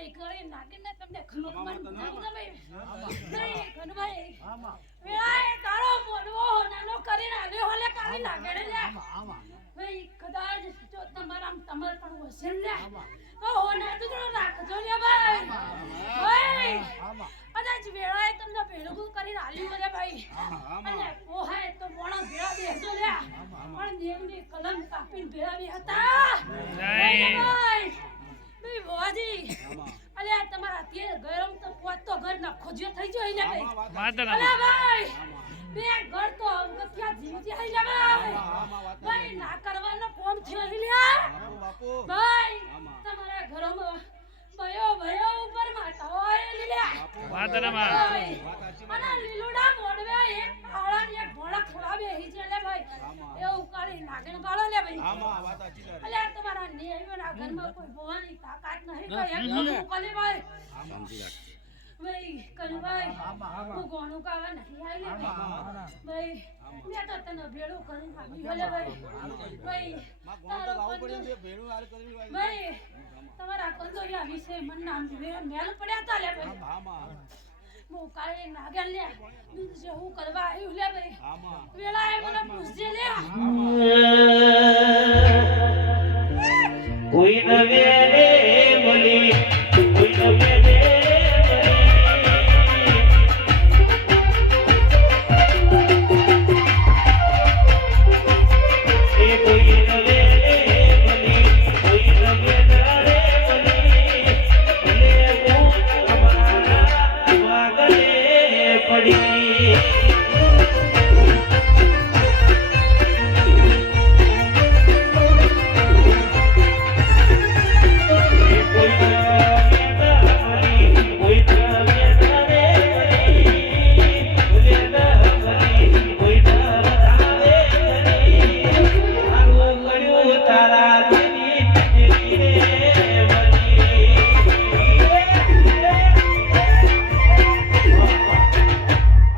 મારી ઘરે નાગીને તમને ખબર ભાઈ ઘનભાઈ વેળાએ તારો મોડવો નાનો કરીને આલ્યો હલે કાલી નાગડે લે ભાઈ કદાચ જો તમારા તમાર પણ વસેલ લે તો હોના તો રાખજો લે ભાઈ ભાઈ કદાચ વેળાએ તમને ભેળું કરીને આલ્યું હલે ભાઈ અને પોહાય તો મોણા ભેળા બેસજો લે પણ દેવની કલમ કાપીને ભેળાવી હતા ભાઈ ભાઈ બોજી અલે તમારા તે ગરમ તો પોત તો ઘર ના ખોજ્યો થઈ ગયો એટલે ભાઈ અલે ભાઈ બે ઘર તો અંગત્યા જીવતી હઈ લે ભાઈ ના કરવાનો કોમ થયો હઈ લે ભાઈ તમારા ઘરમાં ભયો ઉપર માતા હોય લીલે વાતના માં અને લીલુડા મોડવે એક આળા ને એક ભોળા ખરાબે હઈ છે લે ભાઈ એ ઉકાળી નાગણ ગાળો લે ભાઈ આમાં વાત સાચી છે અલે તમારા નેવીના ઘરમાં કોઈ ભવાની તાકાત નહીં તો એક ઉકાળી ભાઈ શાંતિ રાખ ભાઈ કનભાઈ હું ગોણું કાવા નહીં આઈ લે ભાઈ મેં તો તને ભેળું કરી નાખી હલે ભાઈ તારો ભેળું હાલ કરી ભાઈ તમારા કંદોરિયા વિશે મન નામ મેલ પડ્યા તા લે ભાઈ હું કાલે નાગર લે દૂધ જે હું કરવા આવ્યું લે ભાઈ વેળાએ મને પૂછજે લે કોઈ ન વેલે